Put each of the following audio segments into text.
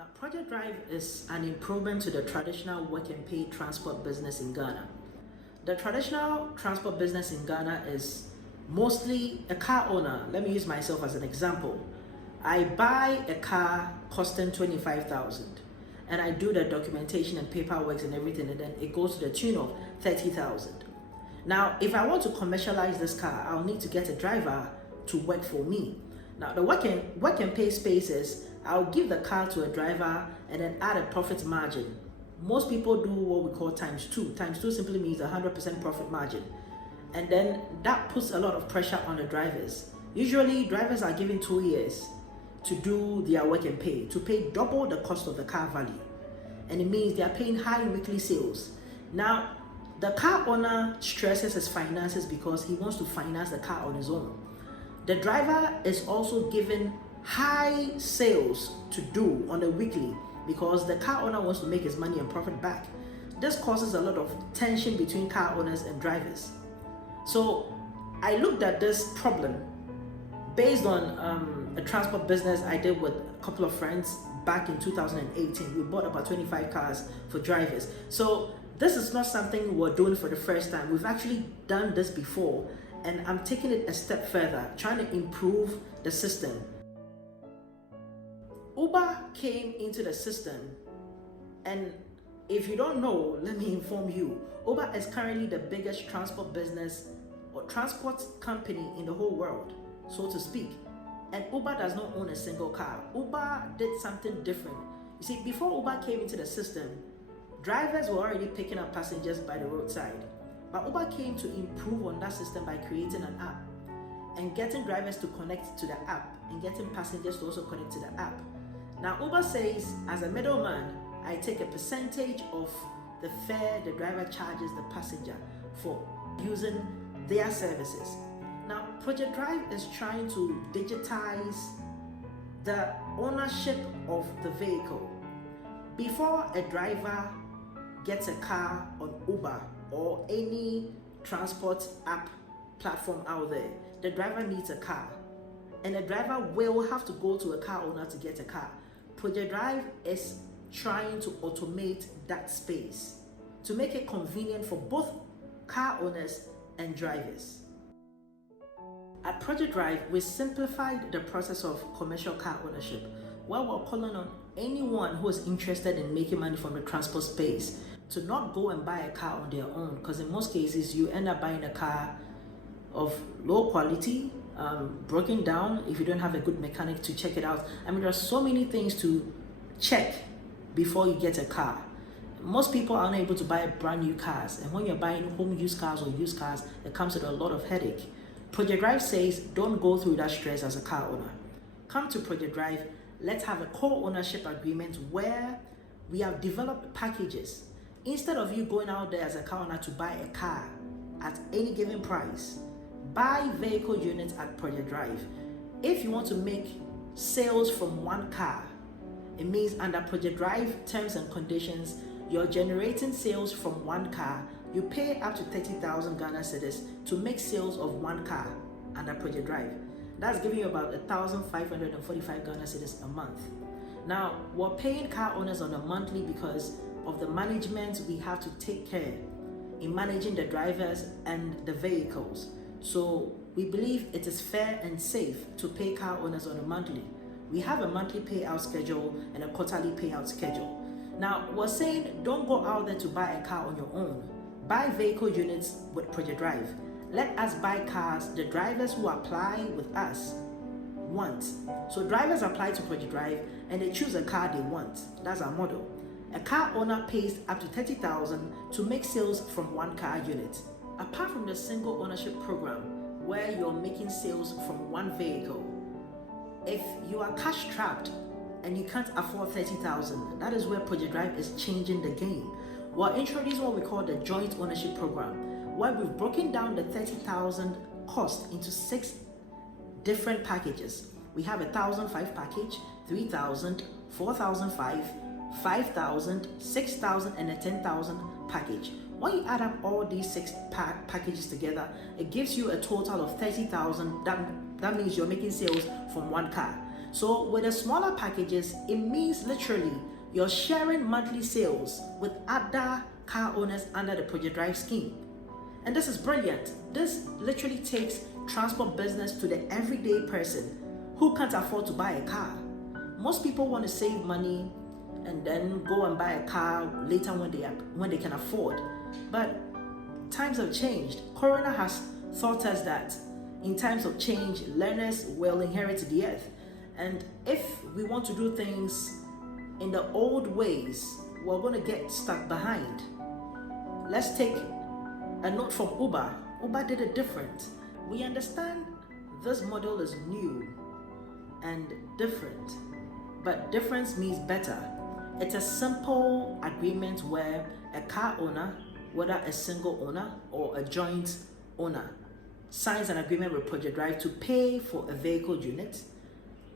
Now, Project Drive is an improvement to the traditional work and pay transport business in Ghana. The traditional transport business in Ghana is mostly a car owner. Let me use myself as an example. I buy a car costing 25,000 and I do the documentation and paperwork and everything, and then it goes to the tune of 30,000. Now, if I want to commercialize this car, I'll need to get a driver to work for me. Now, the work and pay space is I'll give the car to a driver and then add a profit margin. Most people do what we call times two. Times two simply means 100% profit margin. And then that puts a lot of pressure on the drivers. Usually, drivers are given 2 years to do their work and pay, to pay double the cost of the car value. And it means they are paying high weekly sales. Now, the car owner stresses his finances because he wants to finance the car on his own. The driver is also given high sales to do on a weekly because the car owner wants to make his money and profit back. This causes a lot of tension between car owners and drivers. So I looked at this problem based on a transport business I did with a couple of friends back in 2018. We bought about 25 cars for drivers. So this is not something we're doing for the first time. We've actually done this before, and I'm taking it a step further, trying to improve the system. Uber came into the system, and if you don't know, let me inform you, Uber is currently the biggest transport business or transport company in the whole world, so to speak. And Uber does not own a single car. Uber did something different. You see, before Uber came into the system, drivers were already picking up passengers by the roadside. But Uber came to improve on that system by creating an app and getting drivers to connect to the app and getting passengers to also connect to the app. Now, Uber says, as a middleman, I take a percentage of the fare the driver charges the passenger for using their services. Now, Project Drive is trying to digitize the ownership of the vehicle. Before a driver gets a car on Uber or any transport app platform out there, the driver needs a car. And the driver will have to go to a car owner to get a car. Project Drive is trying to automate that space to make it convenient for both car owners and drivers. At Project Drive, we simplified the process of commercial car ownership, where we're calling on anyone who is interested in making money from the transport space to not go and buy a car on their own, because in most cases you end up buying a car of low quality, broken down if you don't have a good mechanic to check it out. I mean, there are so many things to check before you get a car. Most people aren't able to buy brand new cars, and when you're buying home used cars or used cars, it comes with a lot of headache. Project Drive says don't go through that stress as a car owner. Come to Project Drive, let's have a co-ownership agreement where we have developed packages. Instead of you going out there as a car owner to buy a car at any given price, buy vehicle units at Project Drive. If you want to make sales from one car, it means under Project Drive terms and conditions, you're generating sales from one car. You pay up to 30,000 Ghana cedis to make sales of one car under Project Drive. That's giving you about 1,545 Ghana cedis a month. Now, we're paying car owners on a monthly because of the management we have to take care in managing the drivers and the vehicles. So we believe it is fair and safe to pay car owners on a monthly. We have a monthly payout schedule and a quarterly payout schedule. Now, we're saying don't go out there to buy a car on your own. Buy vehicle units with Project Drive. Let us buy cars the drivers who apply with us want. So drivers apply to Project Drive and they choose a car they want. That's our model. A car owner pays up to 30,000 to make sales from one car unit. Apart from the single ownership program where you're making sales from one vehicle, if you are cash strapped and you can't afford 30,000, that is where Project Drive is changing the game. We're introducing what we call the joint ownership program, where we've broken down the 30,000 cost into 6 different packages. We have 1,005 package, 3,000, 4,005, 5,000, 6,000, and a 10,000 package. When you add up all these 6 packages together, it gives you a total of 30,000. That means you're making sales from one car. So with the smaller packages, it means literally you're sharing monthly sales with other car owners under the Project Drive scheme. And this is brilliant. This literally takes transport business to the everyday person who can't afford to buy a car. Most people want to save money and then go and buy a car later when they can afford. But times have changed. Corona has taught us that in times of change, learners will inherit the earth. And if we want to do things in the old ways, we're going to get stuck behind. Let's take a note from Uber. Uber did it different. We understand this model is new and different, but difference means better. It's a simple agreement where a car owner, whether a single owner or a joint owner, signs an agreement with Project Drive to pay for a vehicle unit.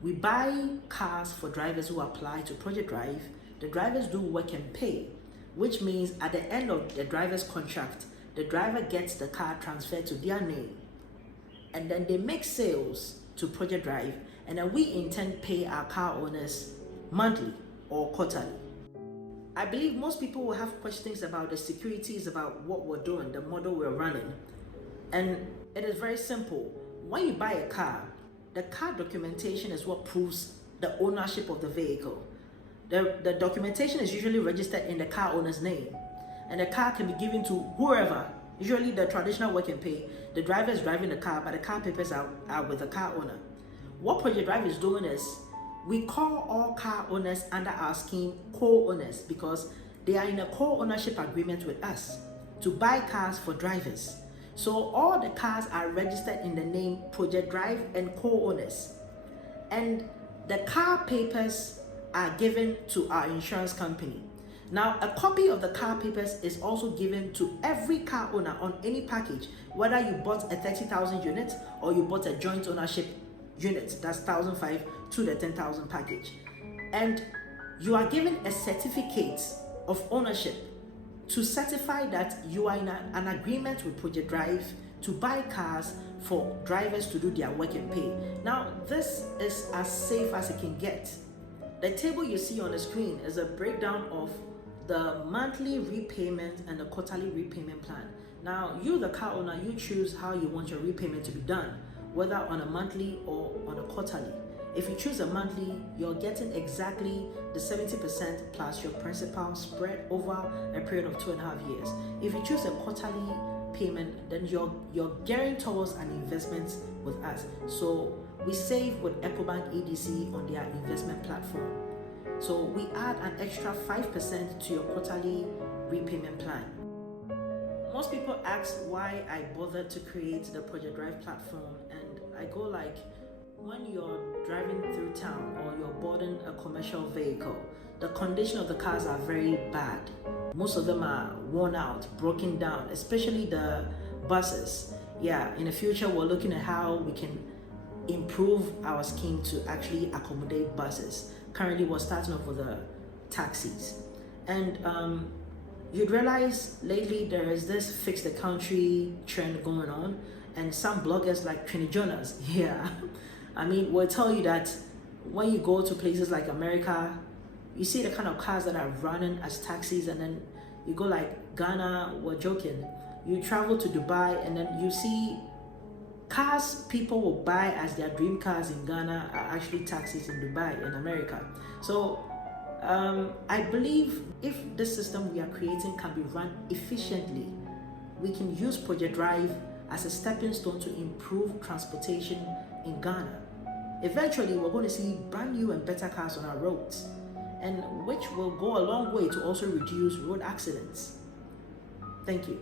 We buy cars for drivers who apply to Project Drive. The drivers do work and pay, which means at the end of the driver's contract, the driver gets the car transferred to their name. And then they make sales to Project Drive, and then we in turn pay our car owners monthly or quarterly. I believe most people will have questions about the securities about what we're doing, the model we're running. And it is very simple. When you buy a car, the car documentation is what proves the ownership of the vehicle. The documentation is usually registered in the car owner's name, and the car can be given to whoever. Usually the traditional work and pay, the driver is driving the car, but the car papers are with the car owner. What Project Drive is doing is we call all car owners under our scheme co-owners because they are in a co-ownership agreement with us to buy cars for drivers. So all the cars are registered in the name Project Drive and co-owners. And the car papers are given to our insurance company. Now, a copy of the car papers is also given to every car owner on any package, whether you bought a 30,000 unit or you bought a joint ownership unit, that's 1,500 to the 10,000 package. And you are given a certificate of ownership to certify that you are in an agreement with Project Drive to buy cars for drivers to do their work and pay. Now, this is as safe as it can get. The table you see on the screen is a breakdown of the monthly repayment and the quarterly repayment plan. Now, you, the car owner, you choose how you want your repayment to be done, whether on a monthly or on a quarterly. If you choose a monthly, you're getting exactly the 70% plus your principal spread over a period of 2.5 years. If you choose a quarterly payment, then you're gearing towards an investment with us. So we save with EcoBank EDC on their investment platform. So we add an extra 5% to your quarterly repayment plan. Most people ask why I bothered to create the Project Drive platform, and I go like, when you're driving through town or you're boarding a commercial vehicle, the condition of the cars are very bad. Most of them are worn out, broken down, especially the buses. Yeah, in the future, we're looking at how we can improve our scheme to actually accommodate buses. Currently, we're starting off with the taxis. And you'd realize lately there is this fix the country trend going on, and some bloggers like Trini Jonas, yeah, I mean, will tell you that when you go to places like America, you see the kind of cars that are running as taxis, and then you go like Ghana, we're joking, you travel to Dubai, and then you see cars people will buy as their dream cars in Ghana are actually taxis in Dubai, in America. So I believe if this system we are creating can be run efficiently, we can use Project Drive as a stepping stone to improve transportation in Ghana. Eventually, we're going to see brand new and better cars on our roads, and which will go a long way to also reduce road accidents. Thank you.